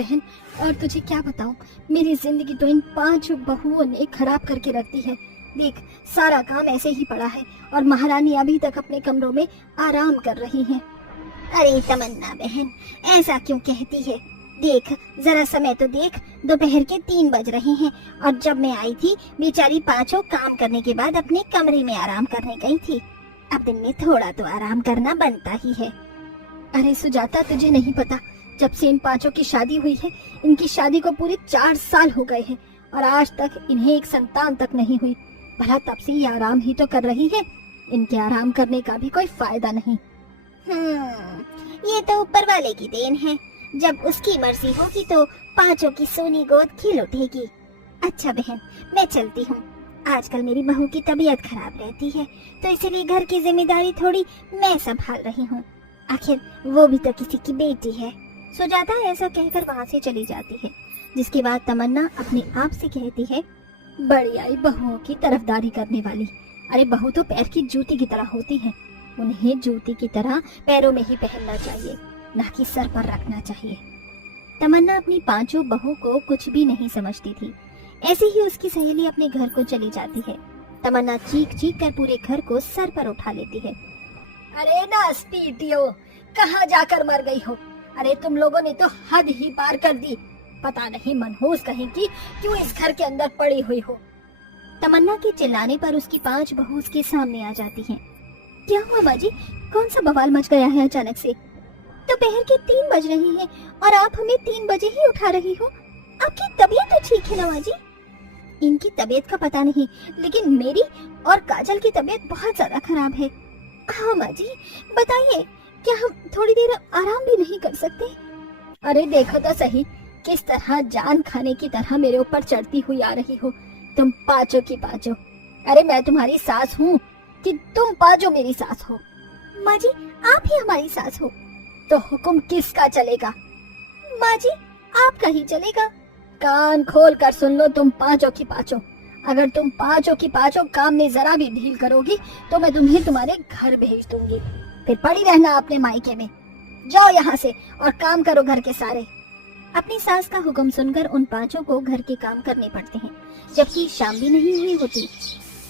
बहन, और तुझे क्या बताऊं, मेरी जिंदगी तो इन 5 बहुओं ने खराब करके रख दी है। देख, सारा काम ऐसे ही पड़ा है और महारानी अभी तक अपने कमरों में आराम कर रही हैं। अरे तमन्ना बहन, ऐसा क्यों कहती है? देख, जरा समय तो देख, दोपहर के 3 बज रहे हैं और जब मैं आई थी बेचारी 5 काम करने के बाद अपने कमरे में आराम करने गई थी। अब दिन में थोड़ा तो आराम करना बनता ही है। अरे सुजाता, तुझे नहीं पता, जब से इन 5 की शादी हुई है, इनकी शादी को पूरे 4 साल हो गए हैं और आज तक इन्हें एक संतान तक नहीं हुई। भला तब से ये आराम ही तो कर रही है, इनके आराम करने का भी कोई फायदा नहीं। ये तो ऊपर वाले की देन है, जब उसकी मर्जी होगी तो 5 की सोनी गोद खिल उठेगी। अच्छा बहन, मैं चलती हूँ, आजकल मेरी बहू की तबीयत खराब रहती है तो इसलिए घर की जिम्मेदारी थोड़ी मैं संभाल रही हूँ, आखिर वो भी तो किसी की बेटी है। सुजाता ऐसा कहकर वहाँ से चली जाती है, जिसके बाद तमन्ना अपने आप से कहती है, बड़ी आई बहुओं की तरफदारी करने वाली। अरे बहू तो पैर की जूती की तरह होती है, उन्हें जूती की तरह पैरों में ही पहनना चाहिए, ना कि सर पर रखना चाहिए। तमन्ना अपनी 5 बहू को कुछ भी नहीं समझती थी। ऐसे ही उसकी सहेली अपने घर को चली जाती है। तमन्ना चीख चीख कर पूरे घर को सर पर उठा लेती है। अरे नास्तीटियो, कहाँ जाकर मर गई हो? अरे तुम लोगों ने तो हद ही पार कर दी, पता नहीं मनहूस कहीं की क्यों इस घर के अंदर पड़ी हुई हो। तमन्ना के चिल्लाने पर उसकी 5 बहू उसके सामने आ जाती हैं। क्या हुआ माँ जी, कौन सा बवाल मच गया है अचानक से? दोपहर के 3 बज रहे हैं और आप हमें 3 बजे ही उठा रही हो। आपकी तबीयत तो ठीक है ना माँ जी? इनकी तबीयत का पता नहीं, लेकिन मेरी और काजल की तबीयत बहुत ज्यादा खराब है। हाँ माँ जी, बताइए, क्या हम थोड़ी देर आराम भी नहीं कर सकते? अरे देखो तो सही, किस तरह जान खाने की तरह मेरे ऊपर चढ़ती हुई आ रही हो तुम 5 की 5। अरे मैं तुम्हारी सास हूँ कि तुम 5 मेरी सास हो? माँ जी, आप ही हमारी सास हो। तो हुक्म किसका चलेगा? माँ जी, आपका ही चलेगा। कान खोल कर सुन लो तुम 5 की 5। अगर तुम 5 की 5 काम में जरा भी ढील करोगी तो मैं तुम्हें तुम्हारे घर भेज दूंगी, फिर पड़ी रहना अपने मायके में। जाओ यहाँ से और काम करो घर के सारे। अपनी सास का हुक्म सुनकर उन 5 को घर के काम करने पड़ते हैं, जबकि शाम भी नहीं हुई होती।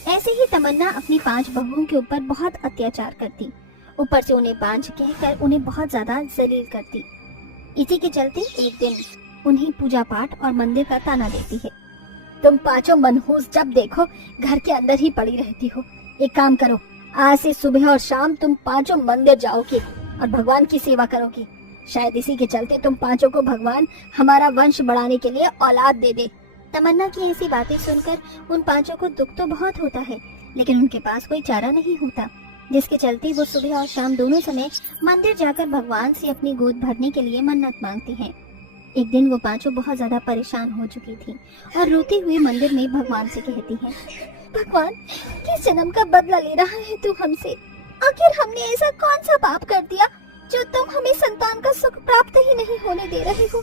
ऐसे ही तमन्ना अपनी 5 बहुओं के ऊपर बहुत अत्याचार करती, ऊपर से उन्हें बांझ कहकर उन्हें बहुत ज्यादा जलील करती। इसी के चलते एक दिन उन्हें पूजा पाठ और मंदिर का ताना देती है। तुम 5 मनहूस जब देखो घर के अंदर ही पड़ी रहती हो। एक काम करो, आज से सुबह और शाम तुम 5 मंदिर जाओगी और भगवान की सेवा करोगी। शायद इसी के चलते तुम 5 को भगवान हमारा वंश बढ़ाने के लिए औलाद दे दे। तमन्ना की ऐसी बातें सुनकर उन 5 को दुख तो बहुत होता है, लेकिन उनके पास कोई चारा नहीं होता, जिसके चलते वो सुबह और शाम दोनों समय मंदिर जाकर भगवान से अपनी गोद भरने के लिए मन्नत मांगती हैं। एक दिन वो 5 बहुत ज्यादा परेशान हो चुकी थी और रोते हुए मंदिर में भगवान से कहती हैं, भगवान, किस जन्म का बदला ले रहा है तू हमसे? आखिर हमने ऐसा कौन सा पाप कर दिया जो तुम हमें संतान का सुख प्राप्त ही नहीं होने दे रहे हो?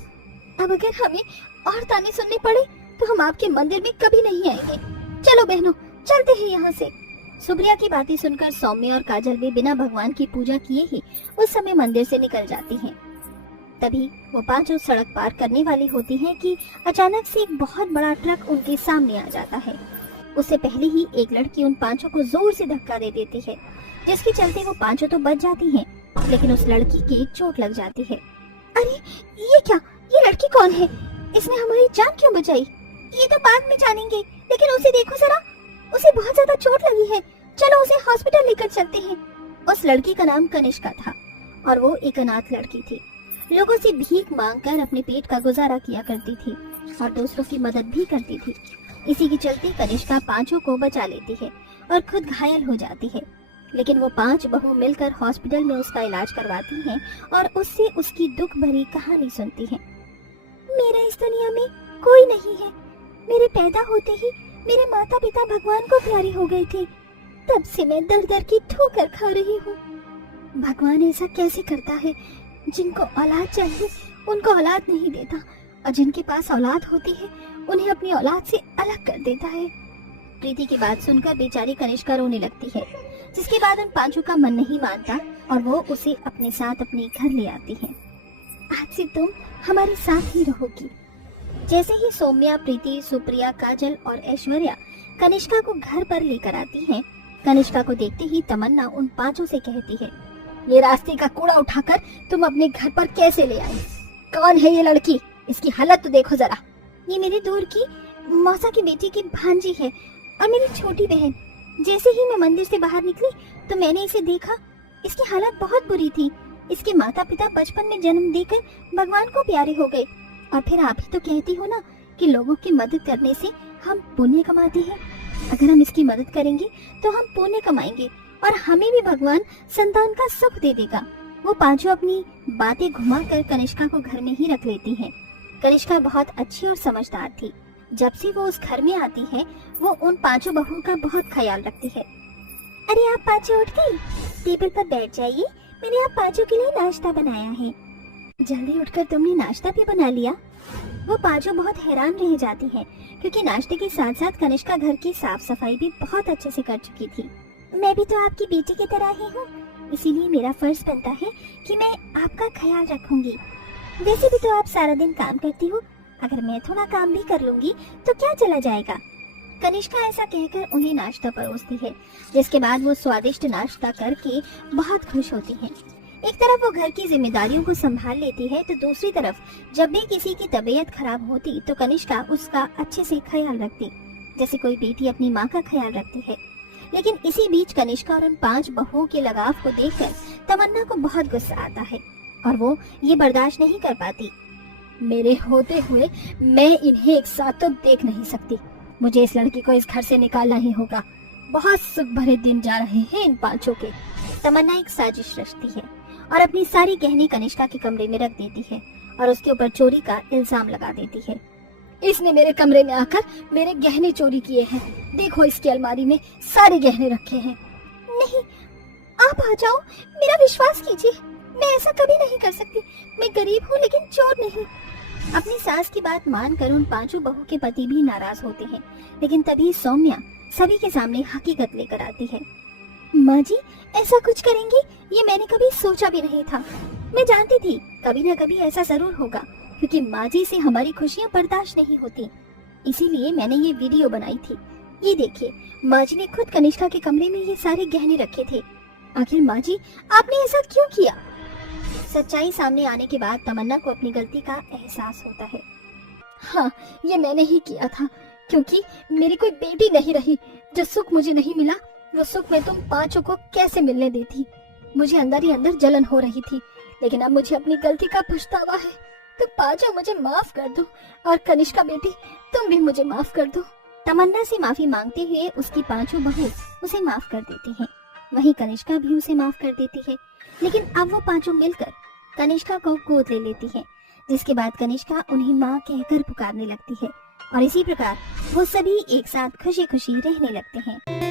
अब अगर हमें और ताने सुनने पड़े तो हम आपके मंदिर में कभी नहीं आएंगे। चलो बहनों, चलते हैं यहाँ से। सुप्रिया की बातें सुनकर सौम्य और काजल भी बिना भगवान की पूजा किए ही उस समय मंदिर से निकल जाती हैं। तभी वो 5 सड़क पार करने वाली होती हैं कि अचानक से एक बहुत बड़ा ट्रक उनके सामने आ जाता है। उससे पहले ही एक लड़की उन 5 को जोर से धक्का दे देती है, जिसके चलते वो 5 तो बच जाती हैं, लेकिन उस लड़की की एक चोट लग जाती है। अरे ये क्या, ये लड़की कौन है? इसने हमारी जान क्यों बचाई? ये तो बाद में जानेंगे, लेकिन उसे देखो जरा, उसे बहुत ज्यादा चोट लगी है। चलो उसे हॉस्पिटल लेकर चलते हैं। उस लड़की का नाम कनिष्का था और वो एक अनाथ लड़की थी। लोगों से भीख मांगकर अपने पेट का गुजारा किया करती थी और दूसरों की मदद भी करती थी। इसी के चलते कनिष्का 5 को बचा लेती है और खुद घायल हो जाती है, लेकिन वो 5 बहू मिलकर हॉस्पिटल में उसका इलाज करवाती हैं और उससे उसकी दुख भरी कहानी सुनती हैं। मेरा इस दुनिया में कोई नहीं है। मेरे पैदा होते ही मेरे माता पिता भगवान को प्यारे हो गए थे, तब से मैं दर दर की ठोकर खा रही हूँ। भगवान ऐसा कैसे करता है? जिनको औलाद चाहिए उनको औलाद नहीं देता, और जिनके पास औलाद होती है उन्हें अपनी औलाद से अलग कर देता है। प्रीति की बात सुनकर बेचारी कनिष्का रोने लगती है, जिसके बाद उन 5 का मन नहीं मानता और वो उसे अपने साथ अपने घर ले आती है। आज से तुम हमारे साथ ही रहोगी। जैसे ही सौम्या, प्रीति, सुप्रिया, काजल और ऐश्वर्या कनिष्का को घर पर लेकर आती हैं, कनिष्का को देखते ही तमन्ना उन पांचों से कहती है, ये रास्ते का कूड़ा उठाकर तुम अपने घर पर कैसे ले आई? कौन है ये लड़की? इसकी हालत तो देखो जरा। ये मेरे दूर की मौसा की बेटी की भांजी है और मेरी छोटी बहन। जैसे ही मैं मंदिर से बाहर निकली तो मैंने इसे देखा। इसकी हालत बहुत बुरी थी। इसके माता पिता बचपन में जन्म देकर भगवान को प्यारे हो गए। और फिर आप ही तो कहती हो ना कि लोगों की मदद करने से हम पुण्य कमाते हैं। अगर हम इसकी मदद करेंगे तो हम पुण्य कमाएंगे और हमें भी भगवान संतान का सुख दे देगा। वो पांचों अपनी बातें घुमाकर कनिष्का को घर में ही रख लेती हैं। कनिष्का बहुत अच्छी और समझदार थी। जब से वो उस घर में आती है, वो उन पांचों बहुओं का बहुत ख्याल रखती है। अरे आप पांचों उठ गई? टेबल पर बैठ जाइए, मैंने आप पांचों के लिए नाश्ता बनाया है। जल्दी उठकर तुमने नाश्ता भी बना लिया? वो पांचों बहुत हैरान रह जाती हैं, क्योंकि नाश्ते के साथ साथ कनिष्का घर की साफ सफाई भी बहुत अच्छे से कर चुकी थी। मैं भी तो आपकी बेटी की तरह ही हूँ, इसीलिए मेरा फर्ज बनता है कि मैं आपका ख्याल रखूंगी। वैसे भी तो आप सारा दिन काम करती हो, अगर मैं थोड़ा काम भी कर लूंगी तो क्या चला जाएगा। कनिष्का ऐसा कहकर उन्हें नाश्ता परोसती है, जिसके बाद वो स्वादिष्ट नाश्ता करके बहुत खुश होती है। एक तरफ वो घर की जिम्मेदारियों को संभाल लेती है, तो दूसरी तरफ जब भी किसी की तबीयत खराब होती तो कनिष्का उसका अच्छे से ख्याल रखती, जैसे कोई बेटी अपनी माँ का ख्याल रखती है। लेकिन इसी बीच कनिष्का और उन पांच बहुओं के लगाव को देखकर तमन्ना को बहुत गुस्सा आता है और वो ये बर्दाश्त नहीं कर पाती। मेरे होते हुए मैं इन्हें एक साथ तो देख नहीं सकती। मुझे इस लड़की को इस घर से निकालना ही होगा। बहुत सुख भरे दिन जा रहे हैं इन पांचों के। तमन्ना एक साजिश रचती है और अपनी सारी गहने कनिष्का के कमरे में रख देती है और उसके ऊपर चोरी का इल्जाम लगा देती है। इसने मेरे कमरे में आकर मेरे गहने चोरी किए हैं। देखो इसकी अलमारी में सारे गहने रखे हैं। नहीं, आप आ जाओ, मेरा विश्वास कीजिए, मैं ऐसा कभी नहीं कर सकती। मैं गरीब हूँ लेकिन चोर नहीं। अपनी सास की बात मानकर उन पांचों बहू के पति भी नाराज होते हैं, लेकिन तभी सौम्या सभी के सामने हकीकत लेकर आती है। माँ जी, ऐसा कुछ करेंगी ये मैंने कभी सोचा भी नहीं था। मैं जानती थी कभी न कभी ऐसा जरूर होगा, क्योंकि माँ जी से हमारी खुशियाँ बर्दाश्त नहीं होती, इसीलिए मैंने ये वीडियो बनाई थी। ये देखिए, माँ जी ने खुद कनिष्का के कमरे में ये सारे गहने रखे थे। आखिर माँ जी आपने ऐसा क्यों किया? सच्चाई सामने आने के बाद तमन्ना को अपनी गलती का एहसास होता है। हाँ, ये मैंने ही किया था, क्योंकि मेरी कोई बेटी नहीं रही। जो सुख मुझे नहीं मिला वो सुख मैं तुम पांचों को कैसे मिलने देती। मुझे अंदर ही अंदर जलन हो रही थी, लेकिन अब मुझे अपनी गलती का पछतावा है। तो पांचों मुझे माफ कर दो, और कनिष्का बेटी तुम भी मुझे माफ कर दो। तमन्ना से माफी मांगते हुए उसकी पांचों बहू उसे माफ कर देती हैं। वहीं कनिष्का भी उसे माफ कर देती है, लेकिन अब वो पांचों मिलकर कनिष्का को गोद ले लेती है, जिसके बाद कनिष्का उन्हें माँ कहकर पुकारने लगती है और इसी प्रकार वो सभी एक साथ खुशी खुशी रहने लगते हैं।